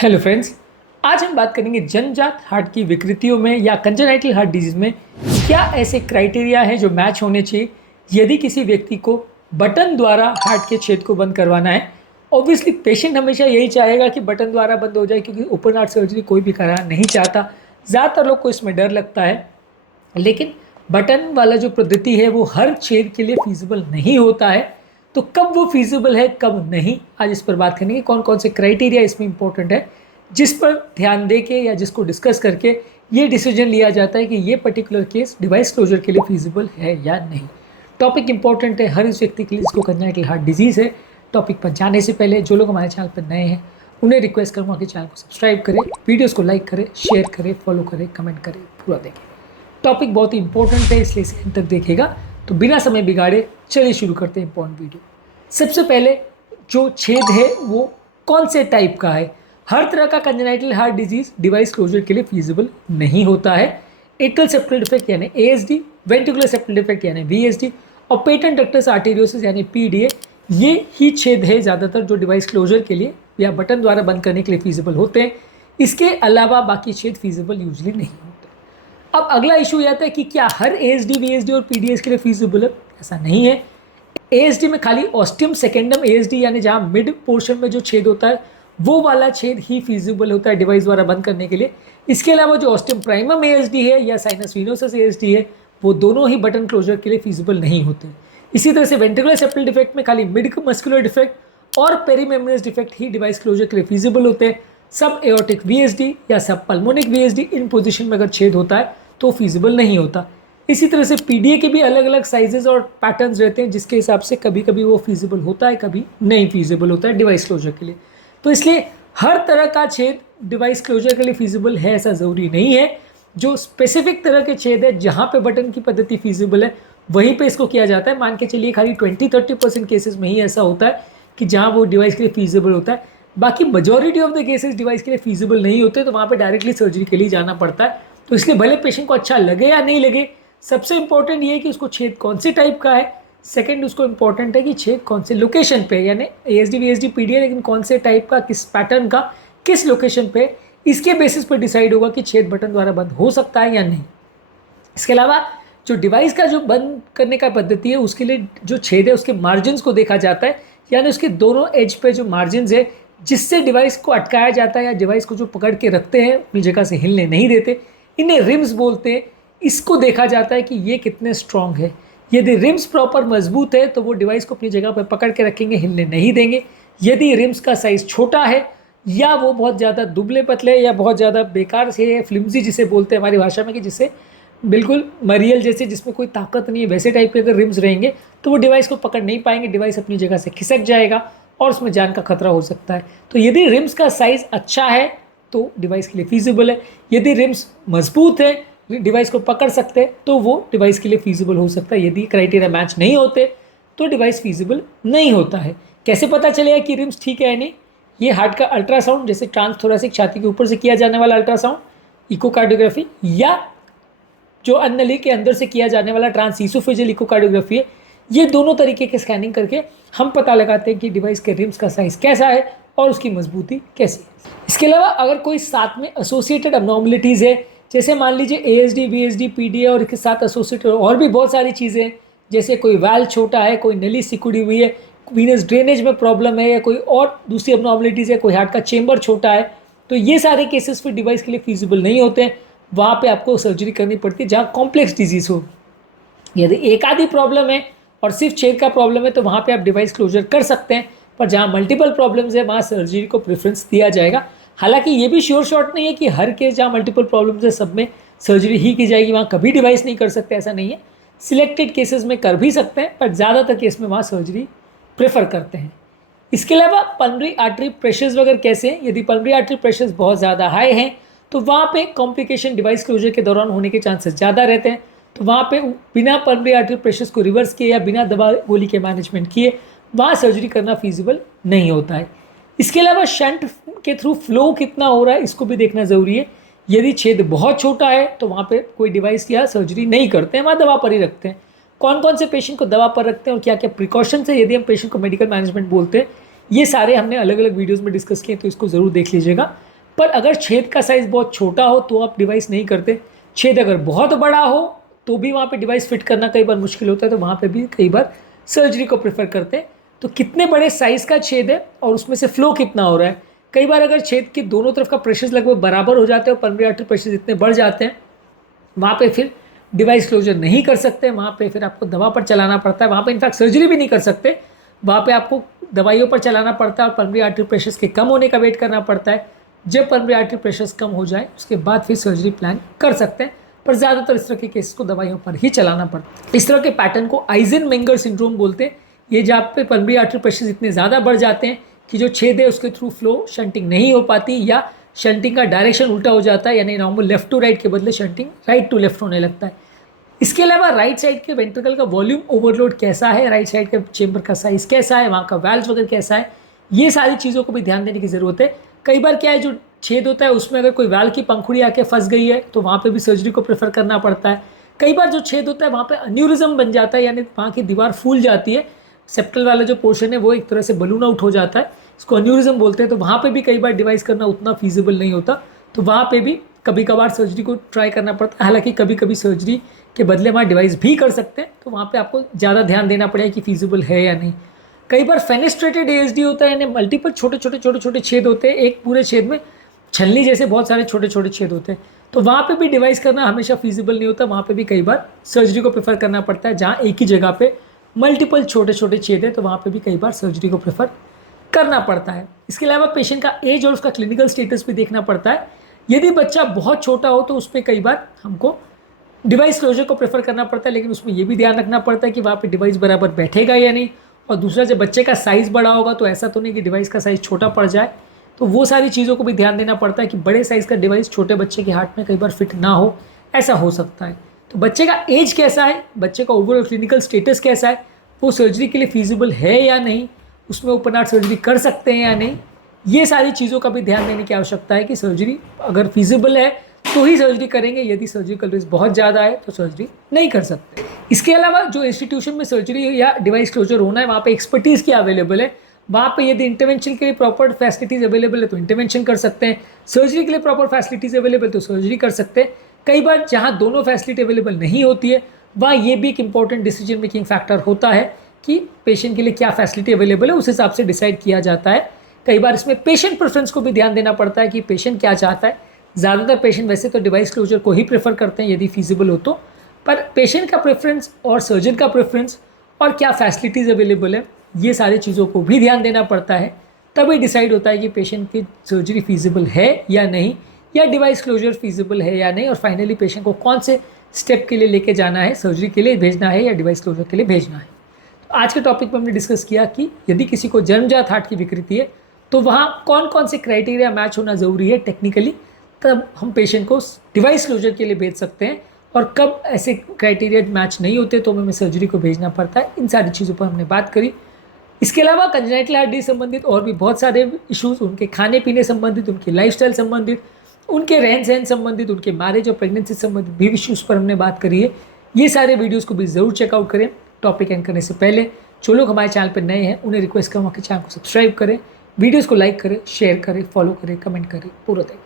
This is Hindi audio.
हेलो फ्रेंड्स, आज हम बात करेंगे जन्मजात हार्ट की विकृतियों में या कंजेनाइटल हार्ट डिजीज में क्या ऐसे क्राइटेरिया हैं जो मैच होने चाहिए यदि किसी व्यक्ति को बटन द्वारा हार्ट के छेद को बंद करवाना है। ऑब्वियसली पेशेंट हमेशा यही चाहेगा कि बटन द्वारा बंद हो जाए, क्योंकि ओपन हार्ट सर्जरी कोई भी कराना नहीं चाहता। ज़्यादातर लोग को इसमें डर लगता है, लेकिन बटन वाला जो पद्धति है वो हर छेद के लिए फीजिबल नहीं होता है। तो कब वो फीजिबल है कब नहीं, आज इस पर बात करेंगे। कौन कौन से क्राइटेरिया इसमें इंपॉर्टेंट है जिस पर ध्यान दे के या जिसको डिस्कस करके ये डिसीजन लिया जाता है कि ये पर्टिकुलर केस डिवाइस क्लोजर के लिए फीजिबल है या नहीं। टॉपिक इंपॉर्टेंट है हर उस व्यक्ति के लिए जिसको कंजेनिटल हार्ट डिजीज़ है। टॉपिक पर जाने से पहले जो लोग हमारे चैनल पर नए हैं उन्हें रिक्वेस्ट करूँगा कि चैनल को सब्सक्राइब करें, वीडियोज़ को लाइक करें, शेयर करें, फॉलो करें, कमेंट करें, पूरा देखें। टॉपिक बहुत ही इंपॉर्टेंट है, इसलिए इसे अंत तक देखेगा। तो बिना समय बिगाड़े चलिए शुरू करते हैं इंपॉर्टेंट वीडियो। सबसे पहले जो छेद है वो कौन से टाइप का है। हर तरह का congenital heart disease device closure के लिए फीजिबल नहीं होता है। एट्रियल सेप्टल डिफेक्ट यानी ASD, वेंट्रिकुलर सेप्टल डिफेक्ट यानी VSD और पेटेंट डक्टस आर्टेरियोसिस यानी PDA, ये ही छेद है ज़्यादातर जो डिवाइस क्लोजर के लिए या बटन द्वारा बंद करने के लिए फीजिबल होते हैं। इसके अलावा बाकी छेद फीजिबल यूजली नहीं होते। अब अगला इशू ये आता है कि क्या हर ASD, VSD और PDA के लिए फीजिबल है। ऐसा नहीं है। ASD में खाली ऑस्टियम सेकेंडम ASD यानी जहाँ मिड पोर्शन में जो छेद होता है वो वाला छेद ही फीजिबल होता है डिवाइस द्वारा बंद करने के लिए। इसके अलावा जो ऑस्टियम प्राइमम ASD है या साइनस विनोसस ASD है वो दोनों ही बटन क्लोजर के लिए फीजिबल नहीं होते। इसी तरह से वेंट्रिकुलर सेप्टल डिफेक्ट में खाली मिड मस्कुलर डिफेक्ट और पेरीमेम्ब्रेनस डिफेक्ट ही डिवाइस क्लोजर के लिए फीजिबल होते हैं। सब एओर्टिक VSD या सब पल्मोनिक VSD इन पोजिशन में अगर छेद होता है तो फीजिबल नहीं होता। इसी तरह से PDA के भी अलग अलग साइजेस और पैटर्न्स रहते हैं, जिसके हिसाब से कभी कभी वो फीजिबल होता है, कभी नहीं फीजिबल होता है डिवाइस क्लोजर के लिए। तो इसलिए हर तरह का छेद डिवाइस क्लोजर के लिए फीजिबल है ऐसा ज़रूरी नहीं है। जो स्पेसिफिक तरह के छेद है जहाँ पे बटन की पद्धति फीजिबल है वहीं पे इसको किया जाता है। मान के चलिए खाली 20-30% केसेस में ही ऐसा होता है कि जहाँ वो डिवाइस के लिए फीजिबल होता है। बाकी majority of the cases device के लिए फीजिबल नहीं होते, तो वहाँ पर डायरेक्टली सर्जरी के लिए जाना पड़ता है। तो इसलिए भले पेशेंट को अच्छा लगे या नहीं लगे, सबसे इंपॉर्टेंट ये है कि उसको छेद कौन से टाइप का है। सेकंड, उसको इंपॉर्टेंट है कि छेद कौन से लोकेशन पे, यानी ASD, VSD, PDA, लेकिन कौन से टाइप का, किस पैटर्न का, किस लोकेशन पे, इसके बेसिस पर डिसाइड होगा कि छेद बटन द्वारा बंद हो सकता है या नहीं। इसके अलावा जो डिवाइस का जो बंद करने का पद्धति है उसके लिए जो छेद है उसके मार्जिन्स को देखा जाता है, यानी उसके दोनों एज पे जो मार्जिन्स है जिससे डिवाइस को अटकाया जाता है या डिवाइस को जो पकड़ के रखते हैं अपनी जगह से हिलने नहीं देते, इन्हें रिम्स बोलते हैं। इसको देखा जाता है कि ये कितने स्ट्रॉन्ग है। यदि रिम्स प्रॉपर मजबूत है तो वो डिवाइस को अपनी जगह पर पकड़ के रखेंगे, हिलने नहीं देंगे। यदि रिम्स का साइज़ छोटा है या वो बहुत ज़्यादा दुबले पतले या बहुत ज़्यादा बेकार से है, फ्लिम्जी जिसे बोलते हैं हमारी भाषा में, कि जिससे बिल्कुल मरियल जैसे जिसमें कोई ताकत नहीं है, वैसे टाइप के अगर रिम्स रहेंगे तो वो डिवाइस को पकड़ नहीं पाएंगे, डिवाइस अपनी जगह से खिसक जाएगा और उसमें जान का खतरा हो सकता है। तो यदि रिम्स का साइज़ अच्छा है तो डिवाइस के लिए फीजिबल है। यदि रिम्स मजबूत है, डिवाइस को पकड़ सकते हैं, तो वो डिवाइस के लिए फीजिबल हो सकता है। यदि क्राइटेरिया मैच नहीं होते तो डिवाइस फीजिबल नहीं होता है। कैसे पता चलेगा कि रिम्स ठीक है या नहीं? ये हार्ट का अल्ट्रासाउंड, जैसे ट्रांसथोरेसिक छाती के ऊपर से किया जाने वाला अल्ट्रासाउंड, इकोकार्डियोग्राफी, या जो अन्नली के अंदर से किया जाने वाला ट्रांसईसोफेजियल इकोकार्डियोग्राफी है, ये दोनों तरीके के स्कैनिंग करके हम पता लगाते हैं कि डिवाइस के रिम्स का साइज़ कैसा है और उसकी मजबूती कैसी है। इसके अलावा अगर कोई साथ में एसोसिएटेड अबनॉर्मलिटीज़ है, जैसे मान लीजिए ASD, VSD, PDA और इसके साथ एसोसिएटेड और भी बहुत सारी चीज़ें, जैसे कोई वाल्व छोटा है, कोई नली सिकुड़ी हुई है, वीनस ड्रेनेज में प्रॉब्लम है, या कोई और दूसरी अबनॉर्मलिटीज़ है, कोई हार्ट का चेंबर छोटा है, तो ये सारे केसेस फिर डिवाइस के लिए फीजिबल नहीं होते हैं। वहाँ पे आपको सर्जरी करनी पड़ती है जहाँ कॉम्प्लेक्स डिजीज़ हो। यदि एक आधी प्रॉब्लम है और सिर्फ छेद का प्रॉब्लम है तो वहाँ पे आप डिवाइस क्लोजर कर सकते हैं, पर जहाँ मल्टीपल प्रॉब्लम्स है वहाँ सर्जरी को प्रेफरेंस दिया जाएगा। हालांकि ये भी श्योर शॉट नहीं है कि हर केस जहाँ मल्टीपल प्रॉब्लम्स है सब में सर्जरी ही की जाएगी, वहाँ कभी डिवाइस नहीं कर सकते, ऐसा नहीं है। सिलेक्टेड केसेस में कर भी सकते हैं, पर ज़्यादातर केस में वहाँ सर्जरी प्रेफर करते हैं। इसके अलावा पल्मोनरी आर्टरी प्रेशर्स वगैरह कैसे हैं? यदि पल्मोनरी आर्टरी प्रेशर्स बहुत ज़्यादा हाई हैं तो वहाँ पे कॉम्प्लिकेशन डिवाइस क्लोजर के दौरान होने के चांसेस ज़्यादा रहते हैं। तो वहाँ पे बिना पल्मोनरी आर्टरी प्रेशर्स को रिवर्स किए या बिना दवा गोली के मैनेजमेंट किए वहाँ सर्जरी करना फीजिबल नहीं होता है। इसके अलावा शंट के थ्रू फ्लो कितना हो रहा है इसको भी देखना ज़रूरी है। यदि छेद बहुत छोटा है तो वहाँ पे कोई डिवाइस या सर्जरी नहीं करते हैं, वहाँ दवा पर ही रखते हैं। कौन कौन से पेशेंट को दवा पर रखते हैं और क्या क्या प्रिकॉशंस है यदि हम पेशेंट को मेडिकल मैनेजमेंट बोलते हैं, ये सारे हमने अलग अलग वीडियोज़ में डिस्कस किए, तो इसको ज़रूर देख लीजिएगा। पर अगर छेद का साइज़ बहुत छोटा हो तो आप डिवाइस नहीं करते। छेद अगर बहुत बड़ा हो तो भी वहाँ पे डिवाइस फिट करना कई बार मुश्किल होता है, तो वहाँ पे भी कई बार सर्जरी को प्रेफर करते हैं। तो कितने बड़े साइज़ का छेद है और उसमें से फ्लो कितना हो रहा है। कई बार अगर छेद के दोनों तरफ का प्रेशर लगभग बराबर हो जाते हैं और पल्मोनरी आर्टरी प्रेशर इतने बढ़ जाते हैं, वहाँ पे फिर डिवाइस क्लोजर नहीं कर सकते। वहाँ पे फिर आपको दवा पर चलाना पड़ता है। वहाँ पे इनफैक्ट सर्जरी भी नहीं कर सकते, वहाँ पे आपको दवाइयों पर चलाना पड़ता है और पल्मोनरी आर्टरी प्रेशर्स के कम होने का वेट करना पड़ता है। जब पल्मोनरी आर्टरी प्रेशर्स कम हो जाए उसके बाद फिर सर्जरी प्लान कर सकते हैं, पर ज़्यादातर इस तरह के केसेस को दवाइयों पर ही चलाना पड़ता है। इस तरह के पैटर्न को आइजनमेंगर सिंड्रोम बोलते हैं। ये जहाँ पे पल्मोनरी आर्टरी प्रेशर्स इतने ज़्यादा बढ़ जाते हैं कि जो छेद है उसके थ्रू फ्लो शंटिंग नहीं हो पाती, या शंटिंग का डायरेक्शन उल्टा हो जाता है, यानी नॉर्मल लेफ्ट टू राइट के बदले शंटिंग राइट टू लेफ्ट होने लगता है। इसके अलावा राइट साइड के वेंट्रिकल का वॉल्यूम ओवरलोड कैसा है, राइट साइड के चेंबर का साइज कैसा है, वहाँ का वाल्व वगैरह कैसा है, ये सारी चीज़ों को भी ध्यान देने की ज़रूरत है। कई बार क्या है, जो छेद होता है उसमें अगर कोई वाल्व की पंखुड़ी आके फंस गई है तो वहाँ पे भी सर्जरी को प्रेफर करना पड़ता है। कई बार जो छेद होता है वहाँ पे अन्यूरिज्म बन जाता है, यानी वहाँ की दीवार फूल जाती है, सेप्टल वाला जो पोर्शन है वो एक तरह से बलून आउट हो जाता है, इसको अन्यूरिज्म बोलते हैं। तो वहाँ पे भी कई बार डिवाइस करना उतना फीजिबल नहीं होता, तो वहाँ पे भी कभी कभार सर्जरी को ट्राई करना पड़ता है। हालांकि कभी कभी सर्जरी के बदले वहाँ डिवाइस भी कर सकते हैं, तो वहाँ पे आपको ज़्यादा ध्यान देना पड़ेगा कि फीजिबल है या नहीं। कई बार फेनेस्ट्रेटेड एएसडी होता है, यानी मल्टीपल छोटे छोटे छेद होते हैं, एक पूरे छेद में छलनी जैसे बहुत सारे छोटे छोटे छेद होते हैं, तो वहाँ पे भी डिवाइस करना हमेशा फीजिबल नहीं होता। वहाँ पे भी कई बार सर्जरी को प्रेफर करना पड़ता है। जहाँ एक ही जगह पे मल्टीपल छोटे छोटे छेद है तो वहाँ पे भी कई बार सर्जरी को प्रेफर करना पड़ता है। इसके अलावा पेशेंट का एज और उसका क्लिनिकल स्टेटस भी देखना पड़ता है। यदि बच्चा बहुत छोटा हो तो उस पर कई बार हमको डिवाइस क्लोजर को प्रेफर करना पड़ता है, लेकिन उसमें ये भी ध्यान रखना पड़ता है कि वहाँ पे डिवाइस बराबर बैठेगा या नहीं। और दूसरा, जब बच्चे का साइज़ बड़ा होगा तो ऐसा तो नहीं कि डिवाइस का साइज़ छोटा पड़ जाए, तो वो सारी चीज़ों को भी ध्यान देना पड़ता है कि बड़े साइज़ का डिवाइस छोटे बच्चे के हाथ में कई बार फिट ना हो, ऐसा हो सकता है। तो बच्चे का एज कैसा है, बच्चे का ओवरऑल क्लिनिकल स्टेटस कैसा है, वो सर्जरी के लिए फीजिबल है या नहीं, उसमें ओपन हार्ट सर्जरी कर सकते हैं या नहीं, ये सारी चीज़ों का भी ध्यान देने की आवश्यकता है कि सर्जरी अगर फीजिबल है तो ही सर्जरी करेंगे, यदि सर्जिकल रिस्क बहुत ज़्यादा है तो सर्जरी नहीं कर सकते। इसके अलावा जो इंस्टीट्यूशन में सर्जरी या डिवाइस क्लोजर होना है वहाँ पे एक्सपर्टीज़ क्या अवेलेबल है, वहाँ पे यदि इंटरवेंशन के लिए प्रॉपर फैसिलिटीज़ अवेलेबल है तो इंटरवेंशन कर सकते हैं, सर्जरी के लिए प्रॉपर फैसिलिटीज़ अवेलेबल तो सर्जरी कर सकते हैं। कई बार जहाँ दोनों फैसिलिटी अवेलेबल नहीं होती है वहाँ ये भी एक इंपॉर्टेंट डिसीजन मेकिंग फैक्टर होता है कि पेशेंट के लिए क्या फैसिलिटी अवेलेबल है, उस हिसाब से डिसाइड किया जाता है। कई बार इसमें पेशेंट प्रेफरेंस को भी ध्यान देना पड़ता है कि पेशेंट क्या चाहता है। ज़्यादातर पेशेंट वैसे तो डिवाइस क्लोजर को ही प्रेफर करते हैं यदि फीजिबल हो तो, पर पेशेंट का प्रेफरेंस और सर्जन का प्रेफरेंस और क्या फैसिलिटीज़ अवेलेबल है, ये सारी चीज़ों को भी ध्यान देना पड़ता है। तभी डिसाइड होता है कि पेशेंट की सर्जरी फीजिबल है या नहीं, या डिवाइस क्लोजर फीजिबल है या नहीं, और फाइनली पेशेंट को कौन से स्टेप के लिए लेके जाना है, सर्जरी के लिए भेजना है या डिवाइस क्लोजर के लिए भेजना है। तो आज के टॉपिक में हमने डिस्कस किया कि यदि किसी को जन्मजात हार्ट की विकृति है तो वहाँ कौन कौन से क्राइटेरिया मैच होना ज़रूरी है टेक्निकली, तब हम पेशेंट को डिवाइस क्लोजर के लिए भेज सकते हैं, और कब ऐसे क्राइटेरिया मैच नहीं होते तो हमें सर्जरी को भेजना पड़ता है। इन सारी चीज़ों पर हमने बात करी। इसके अलावा कंजेनिटल हार्ट डिजीज संबंधित और भी बहुत सारे इश्यूज़, उनके खाने पीने संबंधित, उनके लाइफस्टाइल संबंधित, उनके रहन सहन संबंधित, उनके मैरिज और प्रेगनेंसी संबंधित भी इश्यूज़ पर हमने बात करी है। ये सारे वीडियोज़ को भी ज़रूर चेकआउट करें। टॉपिक एंड करने से पहले जो लोग हमारे चैनल पर नए हैं उन्हें रिक्वेस्ट करूँगा कि चैनल को सब्सक्राइब करें, वीडियोज़ को लाइक करें, शेयर करें, फॉलो करें, कमेंट करें। पूरा दिन।